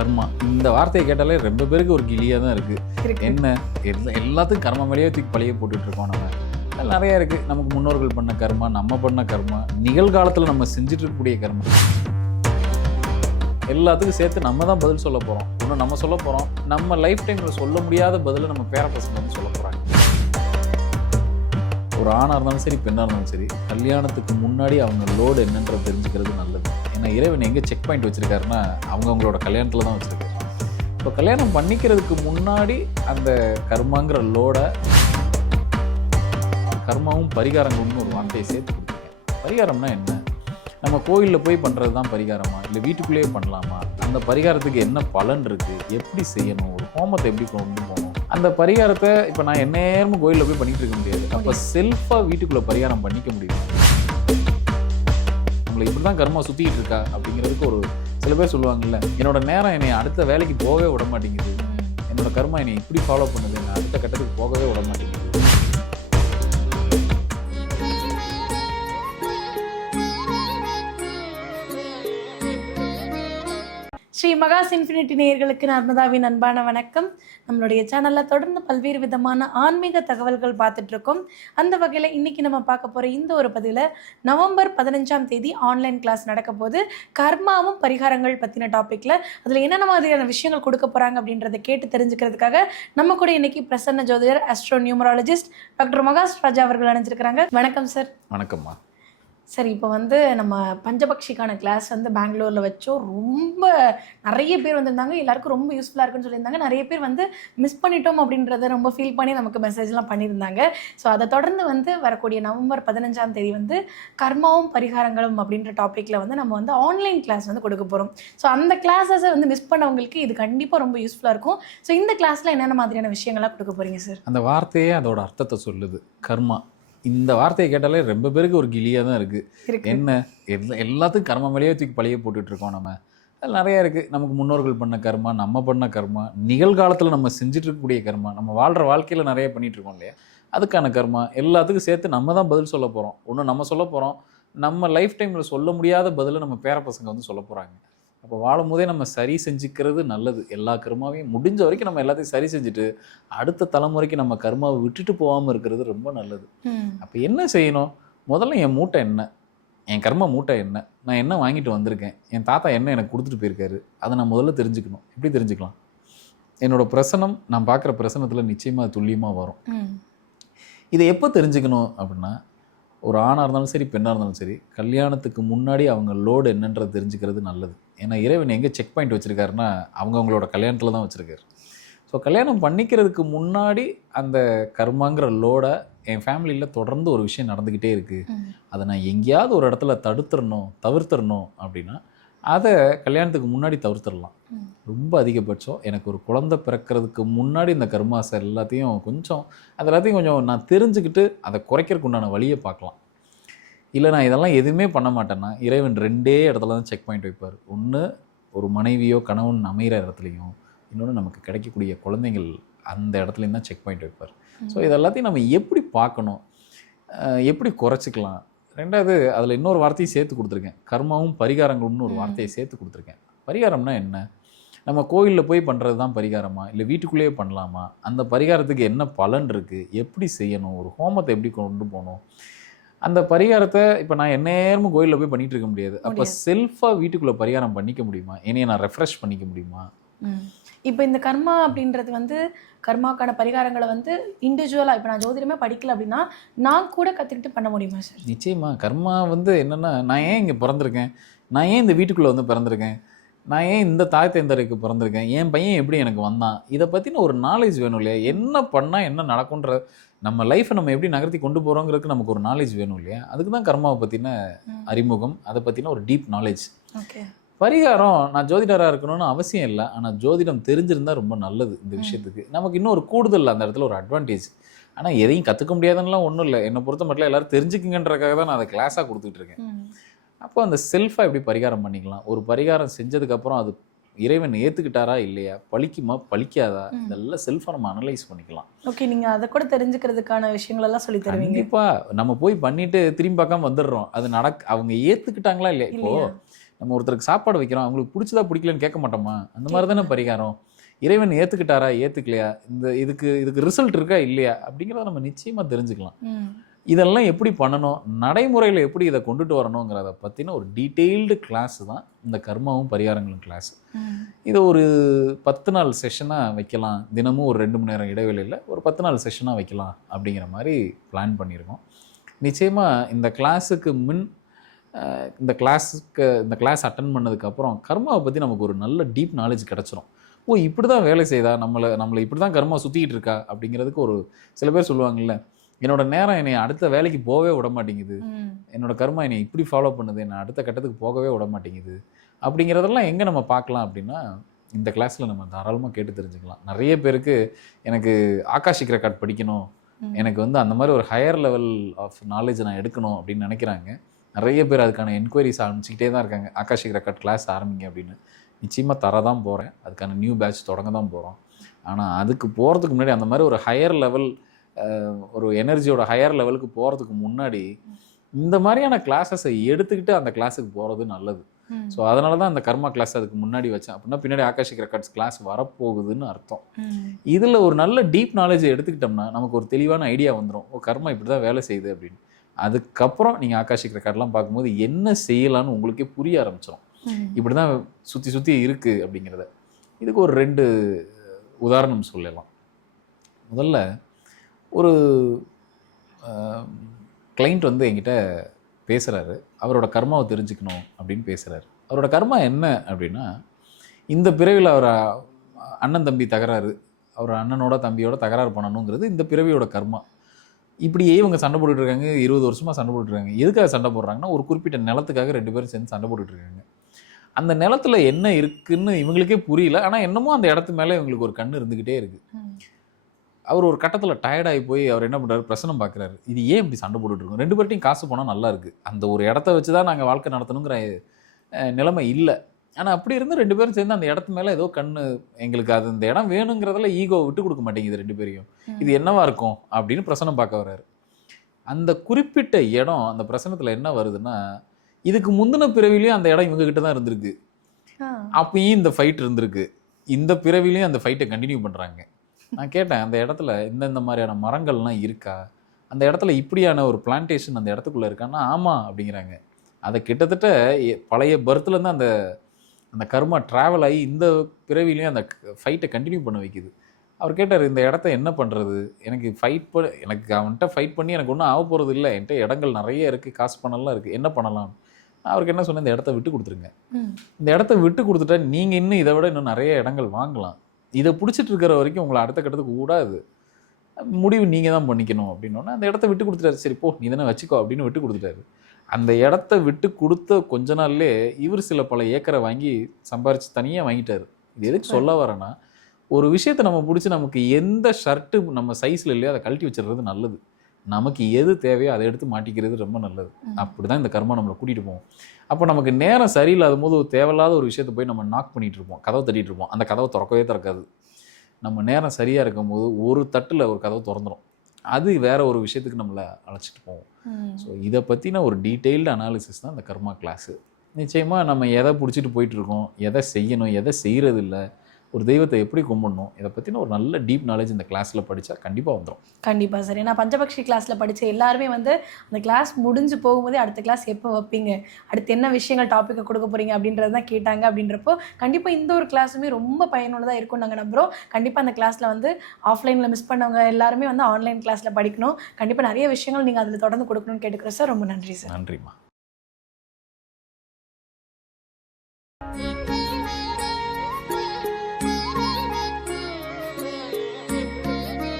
கர்மா இந்த வார்த்தையை கேட்டாலே ரொம்ப பேருக்கு ஒரு கிளியாக தான் இருக்குது. என்ன எல்லாத்துக்கும் கர்மா மேலேயே தூக்கி பழிய போட்டுட்ருக்கோம். நம்ம நிறையா இருக்குது. நமக்கு முன்னோர்கள் பண்ண கர்மா, நம்ம பண்ண கர்மா, நிகழ்காலத்தில் நம்ம செஞ்சுட்டு இருக்கக்கூடிய கர்மா, எல்லாத்துக்கும் சேர்த்து நம்ம தான் பதில் சொல்ல போகிறோம். இன்னும் நம்ம சொல்ல போகிறோம். நம்ம லைஃப் டைமில் சொல்ல முடியாத பதிலை நம்ம பேர பசங்க வந்து சொல்ல போகிறாங்க. ஒரு ஆணாக இருந்தாலும் சரி, பெண்ணாக இருந்தாலும் சரி, கல்யாணத்துக்கு முன்னாடி அவங்க லோடு என்னன்றது தெரிஞ்சுக்கிறது நல்லது. ஏன்னா இறைவன் எங்கே செக் பாயிண்ட் வச்சுருக்காருன்னா அவங்களோட கல்யாணத்தில் தான் வச்சுருக்காரு. இப்போ கல்யாணம் பண்ணிக்கிறதுக்கு முன்னாடி அந்த கர்மாங்கிற லோடை, கர்மாவும் பரிகாரங்கள்னு ஒரு வார்த்தையை சேர்த்து கொடுத்துருக்கேன். பரிகாரம்னா என்ன? நம்ம கோயிலில் போய் பண்ணுறது தான் பரிகாரமா, இல்லை வீட்டுக்குள்ளேயே பண்ணலாமா? அந்த பரிகாரத்துக்கு என்ன பலன் இருக்குது, எப்படி செய்யணும், ஒரு ஹோமத்தை எப்படி கொண்டு போகணும், அந்த பரிகாரத்தை இப்போ நான் எந்நேரமும் கோயிலில் போய் பண்ணிகிட்டு இருக்க முடியாது. அப்போ செல்ஃபாக வீட்டுக்குள்ளே பரிகாரம் பண்ணிக்க முடியும். நம்மளை இப்படி தான் கர்மா சுற்றிக்கிட்டு இருக்கா அப்படிங்கிறதுக்கு ஒரு சில பேர் சொல்லுவாங்கல்ல, என்னோட நேரம் என்னை அடுத்த வேலைக்கு போகவே விட மாட்டேங்குது, என்னோட கர்மா என்னை இப்படி ஃபாலோ பண்ணுது, நான் அடுத்த கட்டத்துக்கு போகவே விட மாட்டேங்குது. ஸ்ரீ மகாஸ் இன்ஃபினிட்டி நேயர்களுக்கு நர்மதாவின் அன்பான வணக்கம். நம்மளுடைய சேனலில் தொடர்ந்து பல்வேறு விதமான ஆன்மீக தகவல்கள் பார்த்துட்டு இருக்கோம். அந்த வகையில் இன்றைக்கி நம்ம பார்க்க போகிற இந்த ஒரு பதிவில் நவம்பர் 15ஆம் தேதி ஆன்லைன் கிளாஸ் நடக்க போது கர்மாவும் பரிகாரங்கள் பற்றின டாப்பிக்கில் அதில் என்னென்ன மாதிரியான விஷயங்கள் கொடுக்க போகிறாங்க அப்படின்றத கேட்டு தெரிஞ்சுக்கிறதுக்காக நம்ம கூட இன்றைக்கி பிரசன்ன ஜோதிடர் ஆஸ்ட்ரோ நியூமராலஜிஸ்ட் டாக்டர் மகாஸ் ராஜா அவர்கள் அணிஞ்சிருக்கிறாங்க. வணக்கம் சார். வணக்கம்மா. சரி, இப்போ வந்து நம்ம பஞ்சபக்ஷிக்கான கிளாஸ் வந்து பெங்களூரில் வச்சோம். ரொம்ப நிறைய பேர் வந்திருந்தாங்க. எல்லாருக்கும் ரொம்ப யூஸ்ஃபுல்லாக இருக்குன்னு சொல்லியிருந்தாங்க. நிறைய பேர் வந்து மிஸ் பண்ணிட்டோம் அப்படின்றத ரொம்ப ஃபீல் பண்ணி நமக்கு மெசேஜ்லாம் பண்ணியிருந்தாங்க. ஸோ அதை தொடர்ந்து வந்து வரக்கூடிய நவம்பர் 15ஆம் தேதி வந்து கர்மாவும் பரிகாரங்களும் அப்படின்ற டாப்பிக்கில் வந்து நம்ம வந்து ஆன்லைன் கிளாஸ் வந்து கொடுக்க போகிறோம். ஸோ அந்த கிளாஸஸை வந்து மிஸ் பண்ணவங்களுக்கு இது கண்டிப்பாக ரொம்ப யூஸ்ஃபுல்லாக இருக்கும். ஸோ இந்த கிளாஸில் என்னென்ன மாதிரியான விஷயங்கள்லாம் கொடுக்க போகிறீங்க சார்? அந்த வார்த்தையே அதோட அர்த்தத்தை சொல்லுது. கர்மா இந்த வார்த்தையை கேட்டாலே ரொம்ப பேருக்கு ஒரு கிளியாக தான் இருக்குது. என்ன எல்லாத்துக்கும் கர்மா மேலேயே தூக்கி பழிய போட்டுட்ருக்கோம். நம்ம நிறையா இருக்குது. நமக்கு முன்னோர்கள் பண்ண கர்மா, நம்ம பண்ண கர்மா, நிகழ்காலத்தில் நம்ம செஞ்சுட்டு இருக்கக்கூடிய கர்மா, நம்ம வாழ்கிற வாழ்க்கையில் நிறைய பண்ணிகிட்ருக்கோம் இல்லையா, அதுக்கான கர்மா எல்லாத்துக்கும் சேர்த்து நம்ம தான் பதில் சொல்ல போகிறோம். ஒன்று நம்ம சொல்ல போகிறோம். நம்ம லைஃப் டைமில் சொல்ல முடியாத பதிலை நம்ம பேர பசங்க வந்து சொல்ல போகிறாங்க. அப்போ வாழும் போதே நம்ம சரி செஞ்சுக்கிறது நல்லது. எல்லா கர்மாவையும் முடிஞ்ச வரைக்கும் நம்ம எல்லாத்தையும் சரி செஞ்சுட்டு அடுத்த தலைமுறைக்கு நம்ம கர்மாவை விட்டுட்டு போகாமல் இருக்கிறது ரொம்ப நல்லது. அப்போ என்ன செய்யணும்? முதல்ல என் மூட்டை என்ன, என் கர்ம மூட்டை என்ன, நான் என்ன வாங்கிட்டு வந்திருக்கேன், என் தாத்தா என்ன எனக்கு கொடுத்துட்டு போயிருக்காரு, அதை நான் முதல்ல தெரிஞ்சுக்கணும். எப்படி தெரிஞ்சுக்கலாம்? என்னோட பிரசனம், நான் பார்க்குற பிரசனத்தில் நிச்சயமாக துல்லியமாக வரும். இதை எப்போ தெரிஞ்சுக்கணும் அப்படின்னா, ஒரு ஆணாக இருந்தாலும் சரி, பெண்ணாக இருந்தாலும் சரி, கல்யாணத்துக்கு முன்னாடி அவங்க லோடு என்னன்றது தெரிஞ்சுக்கிறது நல்லது. ஏன்னா இறைவன் எங்கே செக் பாயிண்ட் வச்சுருக்காருன்னா அவங்களோட கல்யாணத்தில் தான் வச்சுருக்காரு. ஸோ கல்யாணம் பண்ணிக்கிறதுக்கு முன்னாடி அந்த கர்மாங்கிற லோடை என் ஃபேமிலியில் தொடர்ந்து ஒரு விஷயம் நடந்துக்கிட்டே இருக்குது, அதை நான் எங்கேயாவது ஒரு இடத்துல தவிர்த்துடணும் அப்படின்னா அதை கல்யாணத்துக்கு முன்னாடி தவிர்த்துடலாம். ரொம்ப அதிகபட்சம் எனக்கு ஒரு குழந்தை பிறக்கிறதுக்கு முன்னாடி இந்த கர்மாசை எல்லாத்தையும் கொஞ்சம் நான் தெரிஞ்சுக்கிட்டு அதை குறைக்கிறதுக்கு உண்டான வழியை பார்க்கலாம். இல்லை நான் இதெல்லாம் எதுவுமே பண்ண மாட்டேன்னா இறைவன் 2 இடத்துல தான் செக் பாயிண்ட் வைப்பார். ஒன்று ஒரு மனைவியோ கணவன் அமைகிற இடத்துலையும், இன்னொன்று நமக்கு கிடைக்கக்கூடிய குழந்தைகள் அந்த இடத்துலையும் தான் செக் பாயிண்ட் வைப்பார். ஸோ இதெல்லாத்தையும் நம்ம எப்படி பார்க்கணும், எப்படி குறைச்சிக்கலாம். ரெண்டாவது அதில் இன்னொரு வார்த்தையை சேர்த்து கொடுத்துருக்கேன். கர்மாவும் பரிகாரங்கள்னு ஒரு வார்த்தையை சேர்த்து கொடுத்துருக்கேன். பரிகாரம்னா என்ன? நம்ம கோயிலில் போய் பண்ணுறது தான் பரிகாரமா, இல்லை வீட்டுக்குள்ளேயே பண்ணலாமா, அந்த பரிகாரத்துக்கு என்ன பலன் இருக்குது, எப்படி செய்யணும், ஒரு ஹோமத்தை எப்படி கொண்டு போகணும், அந்த பரிகாரத்தை இப்போ நான் எந்நேரமும் கோயிலில் போய் பண்ணிகிட்டு இருக்க முடியாது. அப்போ செல்ஃபாக வீட்டுக்குள்ளே பரிகாரம் பண்ணிக்க முடியுமா, என்னையை நான் ரெஃப்ரெஷ் பண்ணிக்க முடியுமா? இப்போ இந்த கர்மா அப்படின்றது வந்து கர்மாக்கான பரிகாரங்களை வந்து இண்டிவிஜுவலாக இப்போ நான் ஜோதிடமே படிக்கல அப்படின்னா நான் கூட கற்றுக்கிட்டு பண்ண முடியுமா சார்? நிச்சயமாக. கர்மா வந்து என்னென்னா, நான் ஏன் இங்கே பிறந்திருக்கேன், நான் ஏன் இந்த வீட்டுக்குள்ளே வந்து பிறந்திருக்கேன், நான் ஏன் இந்த தாய் தேந்தருக்கு பிறந்திருக்கேன், என் பையன் எப்படி எனக்கு வந்தான், இதை பற்றின ஒரு நாலேஜ் வேணும் இல்லையா? என்ன பண்ணால் என்ன நடக்குன்ற, நம்ம லைஃப்பை நம்ம எப்படி நகர்த்தி கொண்டு போகிறோங்கிறதுக்கு நமக்கு ஒரு நாலேஜ் வேணும் இல்லையா? அதுக்கு தான் கர்மாவை பற்றின அறிமுகம், அதை பற்றின ஒரு டீப் நாலேஜ். ஓகே. பரிகாரம் நான் ஜோதிடராக இருக்கணும்னு அவசியம் இல்லை, ஆனால் ஜோதிடம் தெரிஞ்சிருந்தால் ரொம்ப நல்லது. இந்த விஷயத்துக்கு நமக்கு இன்னும் ஒரு கூடுதல் அந்த இடத்துல ஒரு அட்வான்டேஜ். ஆனால் எதையும் கற்றுக்க முடியாதுன்னெலாம் ஒன்றும் இல்லை. என்னை பொறுத்த மட்டும் எல்லோரும் தெரிஞ்சுக்குங்கன்றக்காக தான் நான் அதை கிளாஸாக கொடுத்துட்டு இருக்கேன். அப்போ அந்த செல்ஃபாக எப்படி பரிகாரம் பண்ணிக்கலாம், ஒரு பரிகாரம் செஞ்சதுக்கப்புறம் அது இறைவன் ஏற்றுக்கிட்டாரா இல்லையா, பழிக்குமா பழிக்காதா, இதெல்லாம் செல்ஃபாக நம்ம அனலைஸ் பண்ணிக்கலாம். ஓகே, நீங்கள் அதை கூட தெரிஞ்சுக்கிறதுக்கான விஷயங்கள் எல்லாம் சொல்லி தருவீங்க. கண்டிப்பாக. நம்ம போய் பண்ணிட்டு திரும்பி பார்க்காம வந்துடுறோம். அது அவங்க ஏற்றுக்கிட்டாங்களா இல்லையா? நம்ம ஒருத்தருக்கு சாப்பாடு வைக்கிறோம், அவங்களுக்கு பிடிச்சதா பிடிக்கலன்னு கேட்க மாட்டோமா? அந்த மாதிரி தானே பரிகாரம். இறைவன் ஏற்றுக்கிட்டாரா ஏற்றுக்கலையா, இதுக்கு ரிசல்ட் இருக்கா இல்லையா அப்படிங்கிறத நம்ம நிச்சயமாக தெரிஞ்சுக்கலாம். இதெல்லாம் எப்படி பண்ணணும், நடைமுறையில் எப்படி இதை கொண்டுட்டு வரணுங்கிறத பற்றின ஒரு டீட்டெயில்டு கிளாஸ் தான் இந்த கர்மாவும் பரிகாரங்களும் கிளாஸ். இதை ஒரு 10 நாள் செஷனாக வைக்கலாம், தினமும் ஒரு 2 மணி நேரம் இடைவெளியில் ஒரு 10 நாள் செஷனாக வைக்கலாம் அப்படிங்கிற மாதிரி பிளான் பண்ணியிருக்கோம். நிச்சயமாக இந்த கிளாஸுக்கு முன் இந்த கிளாஸ் அட்டன் பண்ணதுக்கப்புறம் கர்மாவை பற்றி நமக்கு ஒரு நல்ல டீப் நாலேஜ் கிடச்சிரும். ஓ, இப்படி தான் வேலை செய்தா, நம்மளை இப்படி தான் கர்மா சுற்றிக்கிட்டு இருக்கா அப்படிங்கிறதுக்கு ஒரு சில பேர் சொல்லுவாங்கல்ல, என்னோட நேரம் என்னை அடுத்த வேலைக்கு போகவே விட மாட்டேங்குது, என்னோட கர்மா என்னை இப்படி ஃபாலோ பண்ணுது, என்னை அடுத்த கட்டத்துக்கு போகவே விட மாட்டேங்குது அப்படிங்கிறதெல்லாம் எங்கே நம்ம பார்க்கலாம் அப்படின்னா இந்த கிளாஸில் நம்ம தாராளமாக கேட்டு தெரிஞ்சுக்கலாம். நிறைய பேருக்கு எனக்கு ஆகாஷிக் ரெக்கார்ட் படிக்கணும், எனக்கு அந்த மாதிரி ஒரு ஹையர் லெவல் ஆஃப் நாலேஜ் நான் எடுக்கணும் அப்படின்னு நினைக்கிறாங்க. நிறைய பேர் அதுக்கான என்கொயரிஸ் ஆரம்பிச்சுக்கிட்டே தான் இருக்காங்க, ஆகாஷிக் ரெக்கார்ட் கிளாஸ் ஆரம்பிங்க அப்படின்னு. நிச்சயமாக தரதான் போகிறேன், அதுக்கான நியூ பேட்ச் தொடங்க தான் போகிறோம். ஆனால் அதுக்கு போகிறதுக்கு முன்னாடி அந்த மாதிரி ஒரு ஹையர் லெவல், ஒரு எனர்ஜியோட ஹையர் லெவலுக்கு போகிறதுக்கு முன்னாடி இந்த மாதிரியான கிளாஸஸை எடுத்துக்கிட்டு அந்த கிளாஸுக்கு போகிறது நல்லது. ஸோ அதனால தான் அந்த கர்மா கிளாஸ் அதுக்கு முன்னாடி வச்சேன். அப்படின்னா பின்னாடி ஆகாஷிக் ரெக்கார்ட்ஸ் கிளாஸ் வரப்போகுதுன்னு அர்த்தம். இதில் ஒரு நல்ல டீப் நாலேஜை எடுத்துக்கிட்டோம்னா நமக்கு ஒரு தெளிவான ஐடியா வந்துடும், ஓ கர்மா இப்படி தான் வேலை செய்யுது அப்படின்னு. அதுக்கப்புறம் நீங்கள் ஆகாஷிக் ரெக்கார்ட்லாம் பார்க்கும்போது என்ன செய்யலான்னு உங்களுக்கே புரிய ஆரம்பிச்சிடும், இப்படி தான் சுற்றி இருக்குது அப்படிங்கிறத. இதுக்கு ஒரு 2 உதாரணம் சொல்லலாம். முதல்ல ஒரு கிளைண்ட் என்கிட்ட பேசுகிறாரு, அவரோட கர்மாவை தெரிஞ்சுக்கணும் அப்படின்னு பேசுகிறாரு. அவரோட கர்மா என்ன அப்படின்னா, இந்த பிறவியில் அவர் அண்ணன் தம்பி தகராறு, அவர் அண்ணனோட தம்பியோட தகராறு பண்ணணுங்கிறது இந்த பிறவியோட கர்மா. இப்படியே இவங்க சண்டை போட்டுட்ருக்காங்க, 20 வருஷமாக சண்டை போட்டுட்ருக்காங்க. எதுக்காக சண்டை போடுறாங்கன்னா, ஒரு குறிப்பிட்ட நிலத்துக்காக 2 பேரும் சேர்ந்து சண்டை போட்டுட்ருக்காங்க. அந்த நிலத்துல என்ன இருக்குன்னு இவங்களுக்கே புரியல, ஆனால் என்னமோ அந்த இடத்து மேலே இவங்களுக்கு ஒரு கண்ணு இருந்துக்கிட்டே இருக்குது. அவர் ஒரு கட்டத்தில் டயர்டாகி போய் அவர் என்ன பண்ணுறாரு, பிரசனம் பார்க்குறாரு, இது ஏன் இப்படி சண்டை போட்டுட்ருக்கோம், 2 பேர்ட்டையும் காசு போனால் நல்லா இருக்குது, அந்த ஒரு இடத்த வச்சு தான் நாங்கள் வாழ்க்கை நடத்தணுங்கிற நிலைமை இல்லை. ஆனால் அப்படி இருந்து 2 பேரும் சேர்ந்து அந்த இடத்து மேலே ஏதோ கண்ணு, எங்களுக்கு அது இந்த இடம் வேணுங்கிறதுல ஈகோ விட்டு கொடுக்க மாட்டேங்குது 2 பேரையும், இது என்னவா இருக்கும் அப்படின்னு பிரசனம் பார்க்க வர்றாரு. அந்த குறிப்பிட்ட இடம் அந்த பிரசனத்தில் என்ன வருதுன்னா, இதுக்கு முந்தின பிறவிலையும் அந்த இடம் இவங்க கிட்ட தான் இருந்திருக்கு, அப்பயும் இந்த ஃபைட் இருந்திருக்கு, இந்த பிறவிலையும் அந்த ஃபைட்டை கண்டினியூ பண்ணுறாங்க. நான் கேட்டேன், அந்த இடத்துல இந்த மாதிரியான மரங்கள்லாம் இருக்கா, அந்த இடத்துல இப்படியான ஒரு பிளான்டேஷன் அந்த இடத்துக்குள்ளே இருக்கான்னா ஆமாம் அப்படிங்கிறாங்க. அதை கிட்டத்தட்ட பழைய பர்த்லேருந்து அந்த கர்மா ட்ராவல் ஆகி இந்த பிறவிலையும் அந்த ஃபைட்டை கண்டினியூ பண்ண வைக்குது. அவர் கேட்டார், இந்த இடத்த என்ன பண்ணுறது, எனக்கு அவன்கிட்ட ஃபைட் பண்ணி எனக்கு ஒன்றும் ஆக போகிறது இல்லை, என்கிட்ட இடங்கள் நிறைய இருக்குது, காசு பணம்லாம் இருக்குது, என்ன பண்ணலாம். அவருக்கு என்ன சொன்னேன், இந்த இடத்த விட்டு கொடுத்துருங்க, இந்த இடத்த விட்டு கொடுத்துட்டா நீங்கள் இன்னும் இதை விட இன்னும் நிறைய இடங்கள் வாங்கலாம், இதை பிடிச்சிட்டு இருக்கிற வரைக்கும் உங்களை அடுத்த கட்டத்துக்கு கூடாது, முடிவு நீங்கள் தான் பண்ணிக்கணும் அப்படின்னோடனே அந்த இடத்த விட்டு கொடுத்துட்டாரு. சரி போ, நீ தானே வச்சுக்கோ அப்படின்னு விட்டு கொடுத்துட்டாரு. அந்த இடத்த விட்டு கொடுத்த கொஞ்ச நாள்லே இவர் பல ஏக்கரை வாங்கி சம்பாரித்து தனியாக வாங்கிட்டார். இது எதுக்கு சொல்ல வரேன்னா, ஒரு விஷயத்தை நம்ம பிடிச்சி நமக்கு எந்த ஷர்ட்டு நம்ம சைஸில் இல்லையோ அதை கழட்டி வச்சிடுறது நல்லது, நமக்கு எது தேவையோ அதை எடுத்து மாட்டிக்கிறது ரொம்ப நல்லது. அப்படி தான் இந்த கர்மா நம்மளை கூட்டிகிட்டு போவோம். அப்போ நமக்கு நேரம் சரியில்லாத போது ஒரு தேவையில்லாத ஒரு விஷயத்தை போய் நம்ம நாக் பண்ணிகிட்டு இருப்போம், கதவை தட்டிகிட்டு இருப்போம், அந்த கதவை திறக்கவே திறக்காது. நம்ம நேரம் சரியாக இருக்கும்போது ஒரு தட்டில் ஒரு கதவை திறந்துடும், அது வேற ஒரு விஷயத்துக்கு நம்மளை அழைச்சிட்டு போவோம். ஸோ இதை பற்றின ஒரு டீட்டெயில்டு அனாலிசிஸ் தான் இந்த கர்மா கிளாஸு. நிச்சயமாக நம்ம எதை பிடிச்சிட்டு போயிட்டுருக்கோம், எதை செய்யணும், எதை செய்கிறது இல்லை, ஒரு தெய்வத்தை எப்படி கும்பிடணும், இதை பற்றின ஒரு நல்ல டீப் நாலேஜ் இந்த கிளாஸில் படித்தா கண்டிப்பாக வந்துடும். கண்டிப்பாக சார். ஏன்னா பஞ்சபக்ஷி கிளாஸில் படித்த எல்லாருமே அந்த கிளாஸ் முடிஞ்சு போகும்போதே அடுத்த கிளாஸ் எப்போ வைப்பீங்க, அடுத்து என்ன விஷயங்கள் டாப்பிக்கை கொடுக்க போகிறீங்க அப்படின்றது தான் கேட்டாங்க. அப்படின்றப்போ கண்டிப்பாக இந்த ஒரு கிளாஸுமே ரொம்ப பயனுள்ளதாக இருக்கும் நாங்கள் நம்புகிறோம். கண்டிப்பாக அந்த கிளாஸில் ஆஃப்லைனில் மிஸ் பண்ணவங்க எல்லாருமே ஆன்லைன் கிளாஸில் படிக்கணும். கண்டிப்பாக நிறைய விஷயங்கள் நீங்கள் அதில் தொடர்ந்து கொடுக்கணும்னு கேட்டுக்கிறோம் சார். ரொம்ப நன்றி சார். நன்றிம்மா.